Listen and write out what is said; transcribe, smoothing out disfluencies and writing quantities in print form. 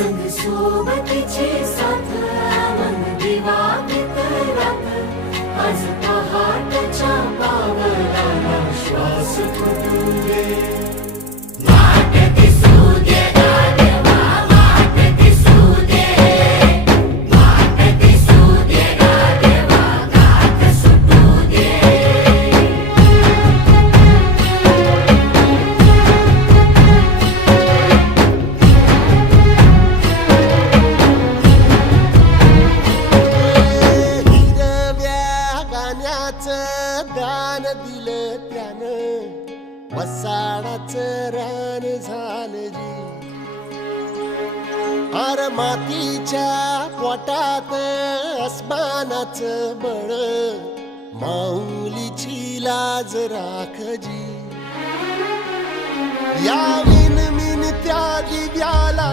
संग सोबतीची साथ मन दिवाळीत रात आज पहाटच्या पावलाला श्वास फुटू दे वाट दिसू दे गाढवा वाट दिसू दे वाट दिसू दे गाढवा गाठ सुटू दे दान दिलं त्यानं वसाडाचं रान झालं जी अर मातीच्या पोटात अस्मानाचं बळ माऊलीची लाज राख जी या विन मिन त्या दिव्याला